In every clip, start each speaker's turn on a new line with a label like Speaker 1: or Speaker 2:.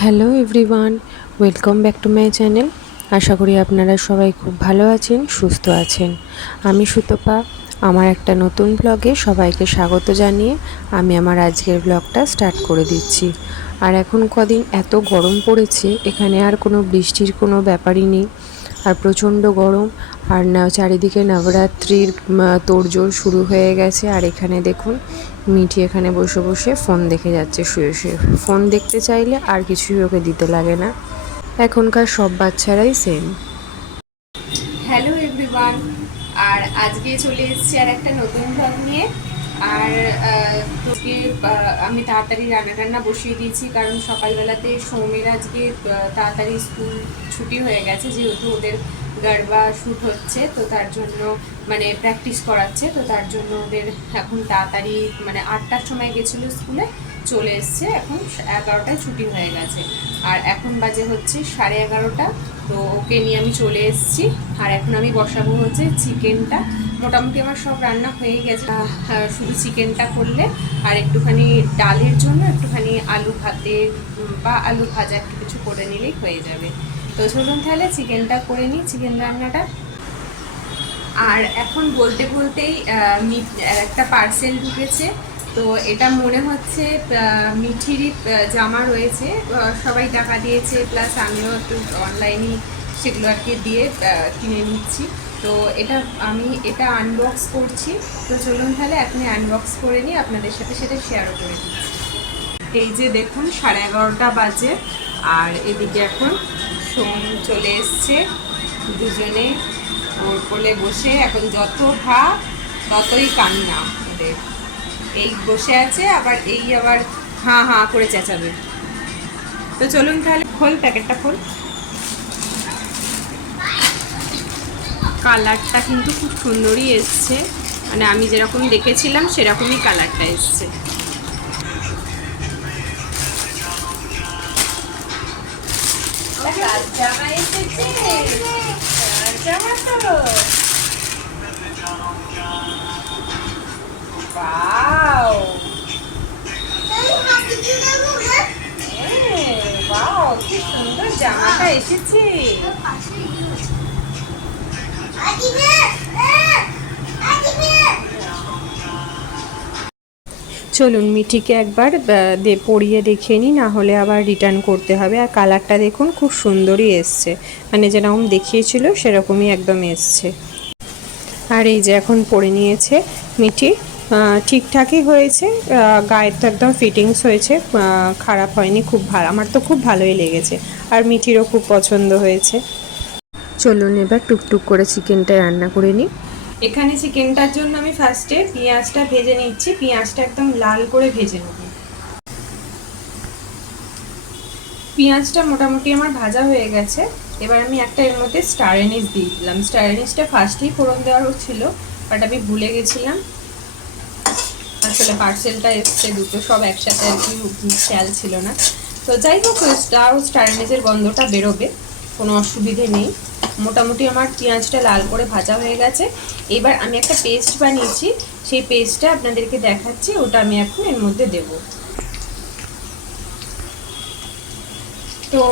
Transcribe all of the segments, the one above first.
Speaker 1: Hello everyone, welcome back to my channel. আশা করি আপনারা সবাই খুব ভালো আছেন, সুস্থ আছেন। আমি সুতপা, আমার একটা নতুন ব্লগে সবাইকে স্বাগত জানিয়ে আমি আমার আজকের ব্লগটা স্টার্ট করে দিচ্ছি। আর এখন কদিন এত গরম পড়েছে, এখানে আর কোনো বৃষ্টির কোনো ব্যাপারই নেই। আর প্রচণ্ড গরম। আর না, চারিদিকে নবরাত্রির তোড়জোড় শুরু হয়ে গেছে। আর এখানে দেখুন, মিঠি এখানে বসে বসে ফোন দেখে যাচ্ছে, শুয়ে শুয়ে। ফোন দেখতে চাইলে আর কিছুই ওকে দিতে লাগে না। এখনকার সব বাচ্চারাই সেম
Speaker 2: হ্যালো এভরিওয়ান আর আজকে চলে এসেছি আর একটা নতুন ব্লগ নিয়ে। আর তোকে আমি তাড়াতাড়ি রান্না টান্না বসিয়ে দিয়েছি, কারণ সকালবেলাতে সৌমের আজকে তাড়াতাড়ি স্কুল ছুটি হয়ে গেছে, যেহেতু ওদের গারবা শ্যুট হচ্ছে, তো তার জন্য মানে প্র্যাকটিস করাচ্ছে, তো তার জন্য ওদের এখন তাড়াতাড়ি মানে আটটার সময় গেছিল স্কুলে, চলে এসছে, এখন এগারোটায় ছুটি হয়ে গেছে। আর এখন বাজে হচ্ছে সাড়ে এগারোটা, তো ওকে নিয়ে আমি চলে এসেছি। আর এখন আমি বসাবো হচ্ছে চিকেনটা মোটামুটি আমার সব রান্না হয়ে গেছে। আহ, শুধু চিকেনটা করলে আর একটুখানি ডালের জন্য একটুখানি আলু ভাতে বা আলু ভাজা একটু কিছু করে নিলেই হয়ে যাবে। তো চলুন তাহলে চিকেনটা করে নিই চিকেন রান্নাটা। আর এখন বলতে বলতেই একটা পার্সেল ঢুকেছে। তো এটা মনে হচ্ছে মিঠিরই জামা রয়েছে। সবাই টাকা দিয়েছে প্লাস আমিও একটু অনলাইনে সেগুলো আর কি দিয়ে কিনে নিচ্ছি। তো এটা আমি এটা আনবক্স করছি। তো চলুন তাহলে আপনি আনবক্স করে নিয়ে আপনাদের সাথে সেটা শেয়ারও করে দিচ্ছি। এই যে দেখুন, সাড়ে এগারোটা বাজে, আর এদিকে এখন সোম চলে এসছে দুজনে ওর কোলে বসে। এখন যত ভাব ততই কান্না ওদের। এই বসে আছে, আবার এই আবার হাঁ হাঁ করে চেঁচাবে। তো চলুন তাহলে খোল প্যাকেটটা খোল। কালারটা কিন্তু খুব সুন্দরই এসছে। মানে আমি যেরকম দেখেছিলাম সেরকমই কালারটা এসছে।
Speaker 1: চলুন মিঠিকে একবার পরিয়ে দেখিয়ে নিই, না হলে আবার রিটার্ন করতে হবে। আর কালারটা দেখুন, খুব সুন্দরই এসছে। মানে যেরকম দেখিয়েছিল, সেরকমই একদম এসছে। আর এই যে এখন পরে নিয়েছে মিঠি। ঠিকঠাকই হয়েছে। গায়ের তো একদম ফিটিংস হয়েছে। খারাপ হয়নি, খুব ভালো। আমার তো খুব ভালোই লেগেছে। আর মিঠিরও খুব পছন্দ হয়েছে। চলুন এবার টুকটুক করে চিকেনটা রান্না করে নিই।
Speaker 2: এখানে চিকেনটার জন্য আমি ফার্স্টে পেঁয়াজটা ভেজে নিচ্ছি। পেঁয়াজটা একদম লাল করে ভেজে নেব। পেঁয়াজটা মোটামুটি আমার ভাজা হয়ে গেছে। এবার আমি একটা এর মধ্যে স্টার এনিস দিয়ে দিলাম। স্টার এনিসটা ফার্স্টেই ফোড়ন দেওয়ার ছিল বাট আমি ভুলে গেছিলাম। আসলে পার্সেলটা এসছে, দুটো সব একসাথে আর কি খেয়াল ছিল না। তো যাই হোক স্টার ও স্টার এনিসের গন্ধটা বেরোবে। কোনো অসুবিধে নেই। মোটামুটি আমার পেঁয়াজটা লাল করে ভাজা হয়ে গেছে। এবার আমি একটা পেস্ট বানিয়েছি। সেই পেস্টটা আপনাদেরকে দেখাচ্ছি, ওটা আমি এখন এর মধ্যে দেব। তো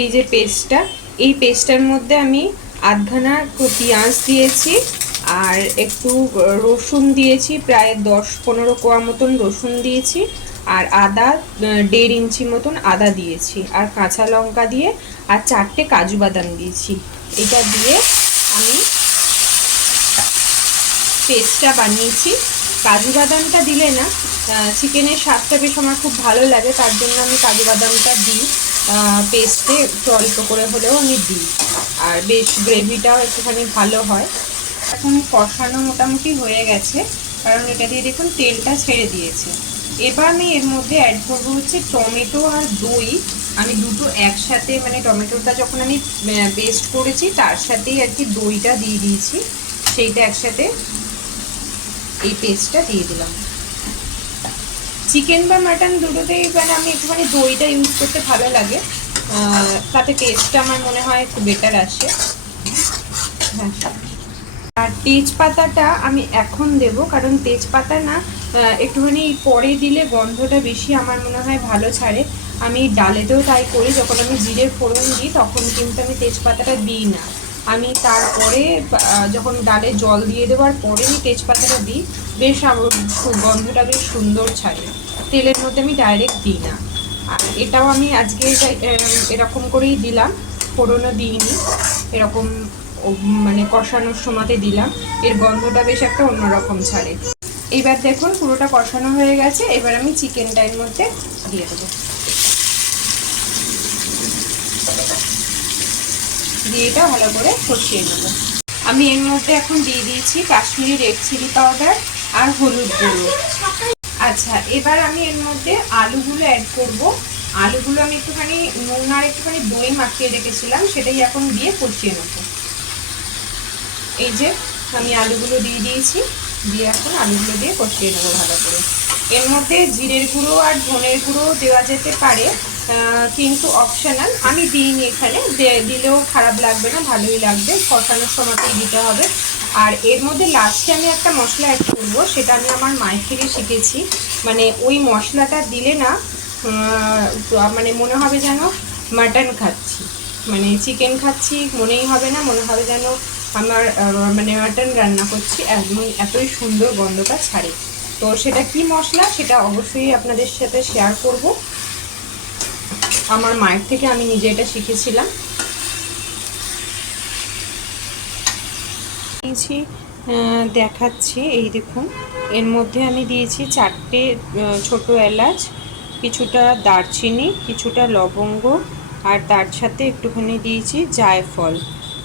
Speaker 2: এই যে পেস্টটা, এই পেস্টটার মধ্যে আমি আধখানা পেঁয়াজ দিয়েছি আর একটু রসুন দিয়েছি, প্রায় দশ পনেরো কোয়া মতন রসুন দিয়েছি। আর আদা দেড় ইঞ্চি মতন আদা দিয়েছি। আর কাঁচা লঙ্কা দিয়ে আর চারটে কাজু বাদাম দিয়েছি। এটা দিয়ে আমি পেস্টটা বানিয়েছি। কাজু বাদামটা দিলে না চিকেনের স্বাদটা বেশ আমার খুব ভালো লাগে, তার জন্য আমি কাজু বাদামটা দিই। পেস্টে একটু অল্প করে হলেও আমি দিই। আর বেশ গ্রেভিটাও একটুখানি ভালো হয়। এখন কষানো মোটামুটি হয়ে গেছে। কারণ এটা দিয়ে দেখুন, তেলটা ছেড়ে দিয়েছে। এবার আমি এর মধ্যে অ্যাড করব হচ্ছে টমেটো আর দই। আমি দুটো একসাথে মানে টমেটোটা যখন আমি পেস্ট করেছি, তার সাথেই আর কি দইটা দিয়ে দিয়েছি। সেইটা একসাথে এই পেস্টটা দিয়ে দিলাম। চিকেন বা মাটন দুটোতেই মানে আমি একটুখানি দইটা ইউজ করতে ভালো লাগে। তাতে টেস্টটা আমার মনে হয় একটু বেটার আসে। হ্যাঁ। আর তেজপাতাটা আমি এখন দেব, কারণ তেজপাতা না একটুখানি পরে দিলে গন্ধটা বেশি আমার মনে হয় ভালো ছাড়ে। আমি ডালেতেও তাই করি, যখন আমি জিরের ফোড়ন দিই তখন কিন্তু আমি তেজপাতাটা দিই না। আমি তারপরে যখন ডালে জল দিয়ে দেওয়ার পরে আমি তেজপাতাটা দিই, বেশ আমার গন্ধটা বেশ সুন্দর ছাড়ে। তেলের মধ্যে আমি ডাইরেক্ট দিই না। এটাও আমি আজকে এরকম করেই দিলাম, ফোড়নও দিইনি। এরকম মানে কষানোর সময়তে দিলাম। এর গন্ধটা বেশ একটা অন্যরকম ছাড়ে। এইবার দেখুন পুরোটা কষানো হয়ে গেছে, এবার আমি চিকেনটা এর মধ্যে দিয়ে দেবো। দিয়ে এটা ভালো করে কষিয়ে নেব। আমি এর মধ্যে এখন দিয়ে দিয়েছি কাশ্মীরি রেড চিলি পাউডার আর হলুদ গুঁড়ো। আচ্ছা এবার আমি এর মধ্যে আলুগুলো অ্যাড করব। আলুগুলো আমি একটুখানি নুন আর একটুখানি দই মাখিয়ে রেখেছিলাম, সেটাই এখন দিয়ে কষিয়ে নেব। এই যে আমি আলুগুলো দিয়ে দিয়েছি। দিয়ে এখন আলুগুলো দিয়ে কষিয়ে নেব ভালো করে। এর মধ্যে জিরের গুঁড়ো আর ধনের গুঁড়ো দেওয়া যেতে পারে কিন্তু অপশনাল আমি দিইনি এখানে। দিলেও খারাপ লাগবে না, ভালোই লাগবে। কষানোর সময়তেই দিতে হবে। আর এর মধ্যে লাস্টে আমি একটা মশলা অ্যাড করব, সেটা আমি আমার মায়ের থেকে শিখেছি। মানে ওই মশলাটা দিলে না মানে মনে হবে যেন মাটন খাচ্ছি। মানে চিকেন খাচ্ছি, মনেই হবে না, মনে হবে যেন আমার মানে মাটন রান্না করছি একদম এতই সুন্দর গন্ধটা ছাড়ে। তো সেটা কি মশলা সেটা অবশ্যই আপনাদের সাথে শেয়ার করব। আমার মায়ের থেকে আমি নিজে এটা শিখেছিলাম। দিয়েছি দেখাচ্ছি, এই দেখুন। এর মধ্যে আমি দিয়েছি চারটে ছোট এলাচ, কিছুটা দারচিনি, কিছুটা লবঙ্গ, আর তার সাথে একটুখানি দিয়েছি জায়ফল।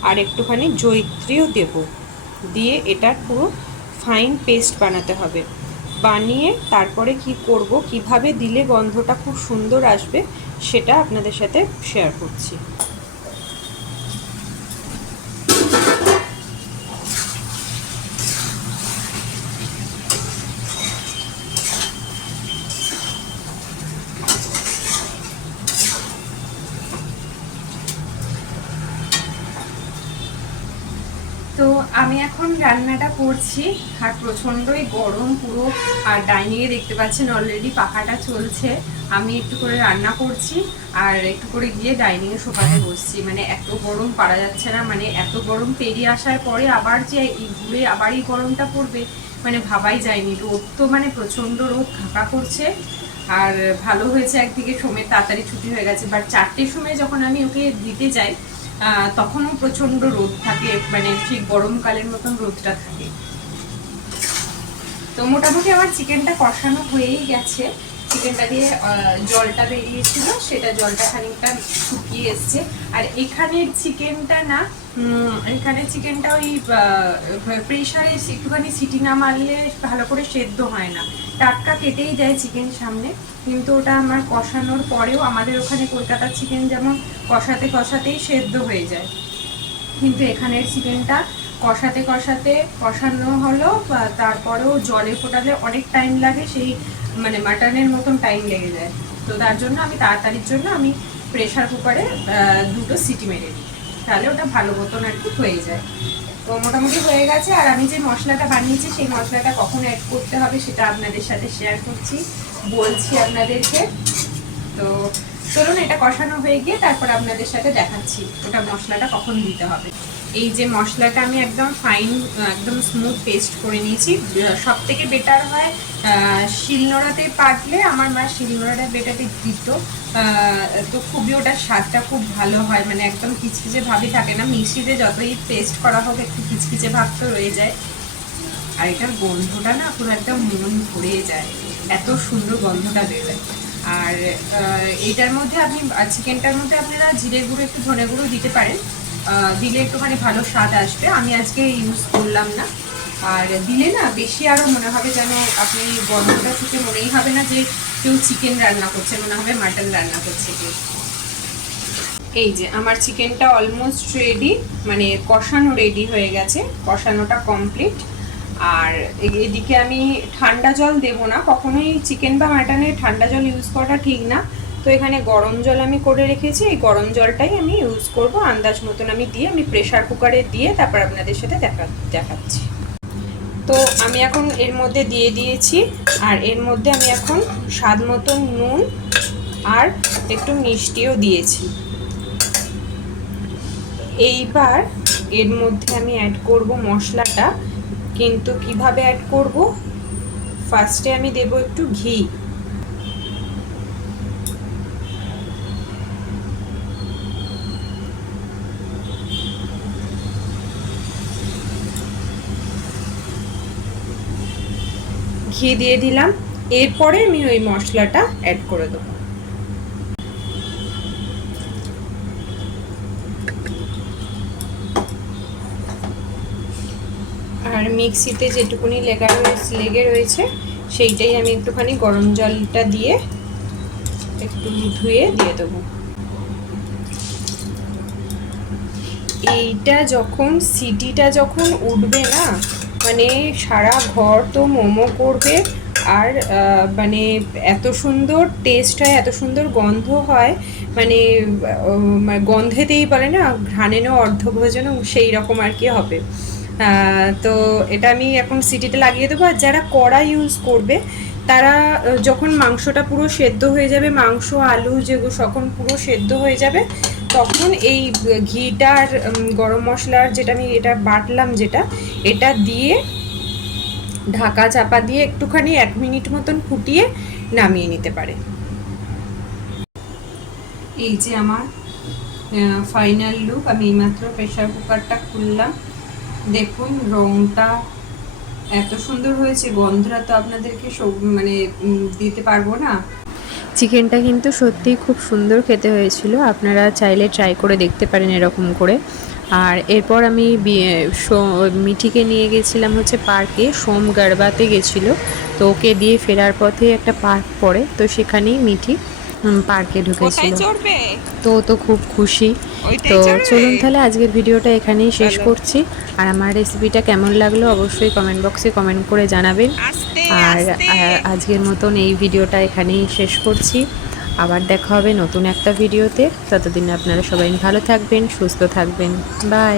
Speaker 2: আর একটুখানি জৈত্রীও দেব। দিয়ে এটার পুরো ফাইন পেস্ট বানাতে হবে। বানিয়ে তারপরে কি করব, কীভাবে দিলে গন্ধটা খুব সুন্দর আসবে, সেটা আপনাদের সাথে শেয়ার করছি। তো আমি এখন রান্নাটা করছি, আর প্রচণ্ডই গরম পুরো, আর ডাইনিংয়ে দেখতে পাচ্ছেন অলরেডি পাখাটা চলছে। আমি একটু করে রান্না করছি, আর একটু করে গিয়ে ডাইনিংয়ে সোফাতে বসছি। মানে এত গরম পারা যাচ্ছে না মানে এত গরম পেরিয়ে আসার পরে আবার যে এই ঘুরে আবার এই গরমটা পড়বে মানে ভাবাই যায়নি। রোদ তো মানে প্রচণ্ড রোদ খাকা করছে আর ভালো হয়েছে একদিকে, সময় তাড়াতাড়ি ছুটি হয়ে গেছে। বাট চারটের সময় যখন আমি ওকে দিতে যাই তখনও প্রচণ্ড রোদ থাকে মানে ঠিক গরমকালের মতন রোদটা থাকে। তো মোটামুটি আমার চিকেনটা কষানো হয়েই গেছে। চিকেনটা দিয়ে জলটা বেরিয়েছিল, সেটা জলটা খানিকটা শুকিয়ে এসছে। আর এখানের চিকেনটা না এখানে চিকেনটা ওই প্রেশারে একটুখানি সিটি না মারলে ভালো করে সেদ্ধ হয় না। টাটকা কেটেই যায় চিকেন সামনে, কিন্তু ওটা আমার কষানোর পরেও আমাদের ওখানে কলকাতার চিকেন যেমন কষাতে কষাতেই সেদ্ধ হয়ে যায়। কিন্তু এখানের চিকেনটা কষাতে কষাতে কষানো হলো তারপরেও জলে ফোটালে অনেক টাইম লাগে, সেই মানে মাটনের মতন টাইম লেগে যায়। তো তার জন্য আমি তাড়াতাড়ির জন্য আমি প্রেশার কুকারে দুটো সিটি মেরে দিই। তাহলে ওটা ভালো মতন আর কি হয়ে যায়। তো মোটামুটি হয়ে গেছে, আর আমি যে মশলাটা বানিয়েছি, সেই মশলাটা কখন অ্যাড করতে হবে সেটা আপনাদের সাথে শেয়ার করছি, বলছি আপনাদেরকে। তো চলুন, এটা কষানো হয়ে গিয়ে তারপর আপনাদের সাথে দেখাচ্ছি, ওটা মশলাটা কখন দিতে হবে। এই যে মশলাটা আমি একদম ফাইন একদম স্মুথ পেস্ট করে নিয়েছি। সব থেকে বেটার হয় শিলনোড়াতে পাটলে আমার মা শিলনোড়াটা বেটাতে দিত। তো খুবই ওটার স্বাদটা খুব ভালো হয় মানে একদম কিচকিচে ভাবই থাকে না। মিক্সিতে যতই পেস্ট করা হোক, একটু কিচকিচে ভাব তো রয়ে যায়। আর এটার গন্ধটা না পুরো একদম মন ভরে যায়। এত সুন্দর গন্ধটা বেরোয় আর এটার মধ্যে আপনি চিকেনটার মধ্যে আপনারা জিরে গুঁড়ো, একটু ধনে গুঁড়ো দিতে পারেন। দিলে একটুখানি ভালো স্বাদ আসবে। আমি আজকে ইউজ করলাম না। আর দিলে না বেশি আরও মনে হবে যেন আপনি গন্ধটা থেকে মনেই হবে না যে কেউ চিকেন রান্না করছে, মনে হবে মাটন রান্না করছে কেউ। এই যে আমার চিকেনটা অলমোস্ট রেডি মানে কষানো রেডি হয়ে গেছে, কষানোটা কমপ্লিট আর এদিকে আমি ঠান্ডা জল দেবো না, কখনোই চিকেন বা মাটনে ঠান্ডা জল ইউজ করাটা ঠিক না। তো এখানে গরম জল আমি করে রেখেছি। এই গরম জলটাই আমি ইউজ করব। আন্দাজ মতন আমি দিয়ে আমি প্রেশার কুকারে দিয়ে তারপর আপনাদের সাথে দেখা, দেখাচ্ছি। তো আমি এখন এর মধ্যে দিয়ে দিয়েছি। আর এর মধ্যে আমি এখন স্বাদ মতন নুন আর একটু মিষ্টিও দিয়েছি। এইবার এর মধ্যে আমি অ্যাড করব মশলাটা। কিন্তু কীভাবে অ্যাড করব? ফার্স্টে আমি দেব একটু ঘি। ঘি দিয়ে দিলাম। এরপরে আমি ওই মশলাটা অ্যাড করে দেবো। আর মিক্সিতে যেটুকুনি লেগা রয়েছে, লেগে রয়েছে, সেইটাই আমি একটুখানি গরম জলটা দিয়ে একটু ধুয়ে দিয়ে দেবো। এইটা যখন, সিটিটা যখন উঠবে না মানে সারা ঘর তো মোমো করবে। আর মানে এত সুন্দর টেস্ট হয়, এত সুন্দর গন্ধ হয়। মানে গন্ধেতেই বলে না ঘ্রাণেনও অর্ধভোজনও সেই রকম আর কি হবে। তো এটা আমি এখন সিটিতে লাগিয়ে দেবো। আর যারা কড়া ইউজ করবে, তারা যখন মাংসটা পুরো সেদ্ধ হয়ে যাবে, মাংস, আলু যেগুলো যখন পুরো সেদ্ধ হয়ে যাবে তখন এই ঘিটা আর গরম মশলার যেটা আমি এটা বাটলাম যেটা, এটা দিয়ে ঢাকা চাপা দিয়ে একটুখানি এক মিনিট মতন ফুটিয়ে নামিয়ে নিতে পারে। এই যে আমার ফাইনাল লুক আমি এইমাত্র প্রেশার কুকারটা খুললাম। দেখুন রংটা এত সুন্দর হয়েছে, গন্ধটা তো আপনাদেরকে মানে দিতে পারব না।
Speaker 1: চিকেনটা কিন্তু সত্যিই খুব সুন্দর খেতে হয়েছিল। আপনারা চাইলে ট্রাই করে দেখতে পারেন এরকম করে। আর এরপর আমি মিঠিকে নিয়ে গেছিলাম হচ্ছে পার্কে, সোম গারবাতে গেছিল। তো ওকে দিয়ে ফেরার পথে একটা পার্ক পড়ে। তো সেখানেই মিঠি পার্কে ঢুকেছিল। তো তো খুব খুশি। তো চলুন তাহলে আজকের ভিডিওটা এখানেই শেষ করছি। আর আমার রেসিপিটা কেমন লাগল অবশ্যই কমেন্ট বক্সে কমেন্ট করে জানাবেন। আর আজকের মতন এই ভিডিওটা এখানেই শেষ করছি। আবার দেখা হবে নতুন একটা ভিডিওতে। ততদিন আপনারা সবাই ভালো থাকবেন সুস্থ থাকবেন। বাই